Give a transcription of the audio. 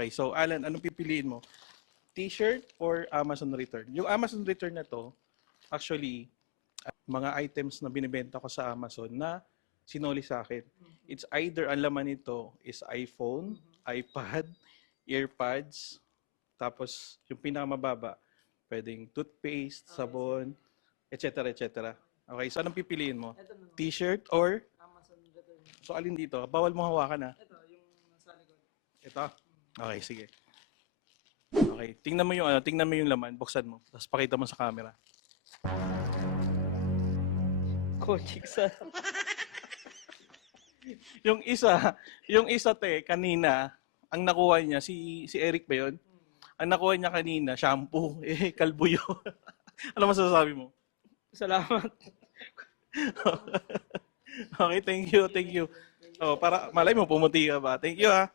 Okay, so Alan, anong pipiliin mo? T-shirt or Amazon return? Yung Amazon return na to, actually, mga items na binibenta ko sa Amazon na sinoli sa akin. It's either ang laman nito is iPhone, iPad, earpads, tapos yung pinakamababa, pwedeng toothpaste, sabon, etc. etc. Okay, so anong pipiliin mo? Ito naman. T-shirt or? Amazon return. So alin dito? Bawal mo hawakan, ha? Ito, yung nasa likod. Ito? Okay, sige. Okay, tingnan mo yung laman, buksan mo. Tapos pakita mo sa camera. Coaching sa... Yung isa te, kanina, ang nakuha niya, si Eric ba yun? Ang nakuha niya kanina, shampoo. Kalbo yun. Ano masasabi mo? Salamat. Okay, thank you. Oh, para malay mo, pumuti ka ba? Thank you, ha.